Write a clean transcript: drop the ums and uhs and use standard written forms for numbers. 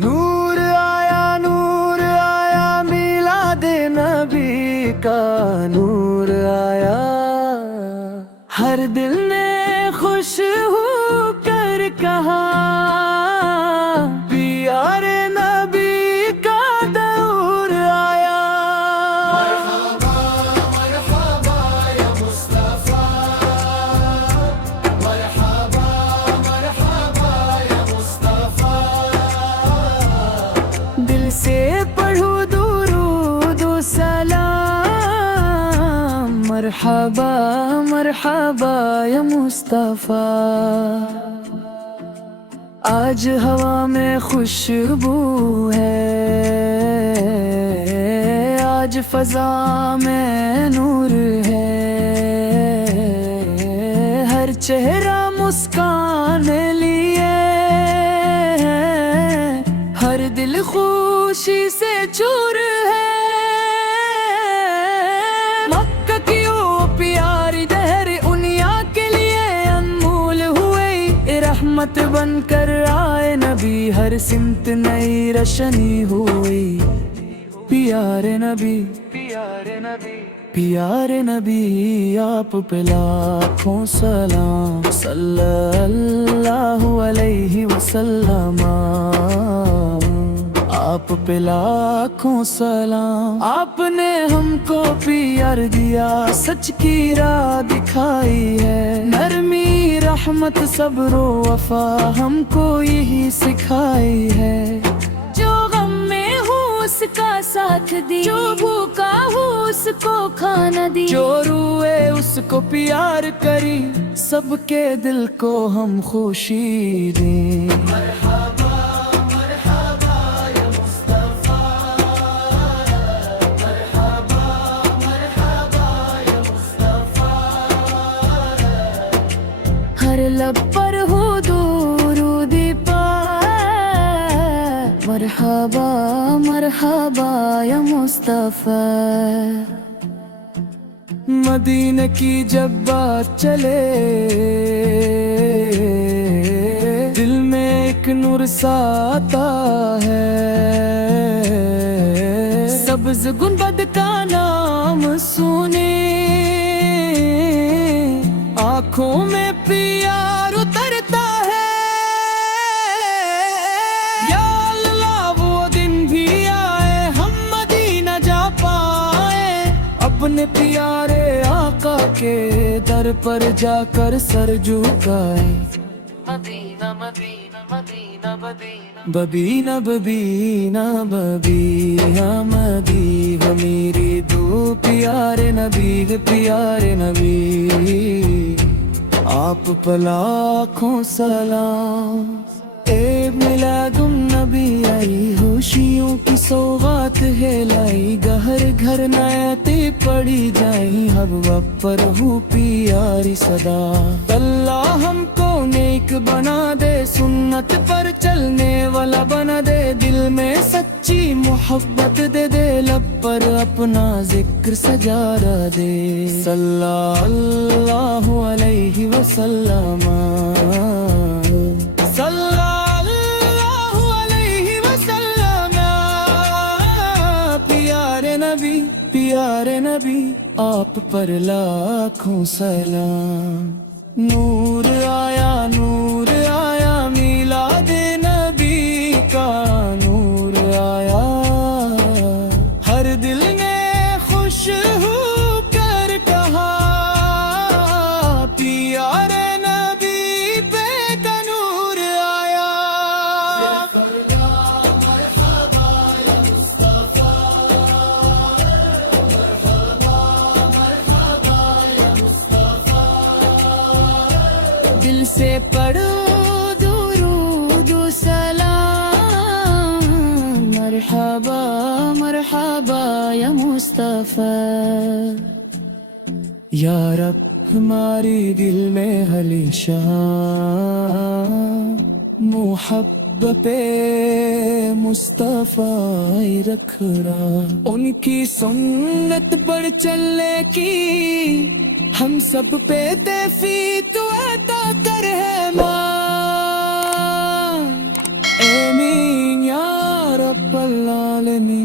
نور آیا میلاد نبی کا نور آیا، ہر دل نے خوش ہو کر کہا پیارے نبی کا دور آیا۔ مرحبا مرحبا یا مصطفیٰ، مرحبا مرحبا یا مصطفیٰ، دل سے پڑھو درود و سلام، مرحبا مرحبا یا مصطفیٰ۔ آج ہوا میں خوشبو ہے، آج فضا میں نور ہے، ہر چہرہ مسکان لیے، ہر دل خوشی سے چور ہے۔ مکہ کی وہ پیاری دہر انیا کے لیے انمول ہوئی، رحمت بن کر آئے نبی، ہر سمت نئی روشنی ہوئی۔ پیارے نبی پیارے نبی پیارے نبی، آپ پہ لاکھوں سلام، صلی اللہ علیہ وسلم، آپ پہ لاکھوں سلام۔ آپ نے ہم کو پیار دیا، سچ کی راہ دکھائی ہے، نرمی رحمت صبر و وفا ہم کو یہی سکھائی ہے۔ جو غم میں ہو اس کا ساتھ دی، جو بھوکا ہو اس کو کھانا دی، جو روئے اس کو پیار کری، سب کے دل کو ہم خوشی دیں۔ مرحبا مرحبا یا مصطفیٰ، مرحبا مرحبا یا مصطفیٰ، ہر لب پر ہو درود پاک، مرحبا مرحبا یا مصطفیٰ۔ مدینہ کی جب بات چلے، دل میں ایک نور سا آتا ہے، سبز گنبد کا نام سنے، آنکھوں میں پیار اترتا ہے۔ یا اللہ وہ دن بھی آئے، ہم مدینہ جا پائے، اپنے پیارے آقا کے در پر جا کر سر جھکائے۔ مدینہ مدینہ مدینہ مدینہ، ببینہ ببینہ ببینہ مدینہ، میری دو پیارے نبی پیارے نبی، آپ پر لاکھوں سلام۔ اے میلاد النبی آئی، خوشیوں کی سوغات ہے لائی، گھر گھر نعتیں پڑھی جائیں، ہر وقت پر ہو پیاری صدا۔ اللہ ہم کو نیک بنا دے، سنت پر چلنے والا بنا دے، دل میں سچی محبت دے دے، لب پر اپنا ذکر سجا دے، صلی اللہ علیہ وسلم، صلی اللہ علیہ وسلم۔ پیارے نبی پیارے نبی، آپ پر لاکھوں سلام۔ نور آیا میلاد نبی کا نور آیا، ہر دل نے خوش ہو کر کہا پیارے نبی پہ نور آیا۔ مرحبا یا مصطفیٰ، مرحبا مرحبا یا مصطفیٰ، دل سے پڑھو درود و سلام، مرحبا مرحبا یا مصطفیٰ۔ یا رب ہماری دل میں ہمیشہ محبت محبت مصطفیٰ رکھنا ان کی سنت پر چلنے کی ہم سب پہ توفیق عطا کر ہے ماں آمین یا رب العالمین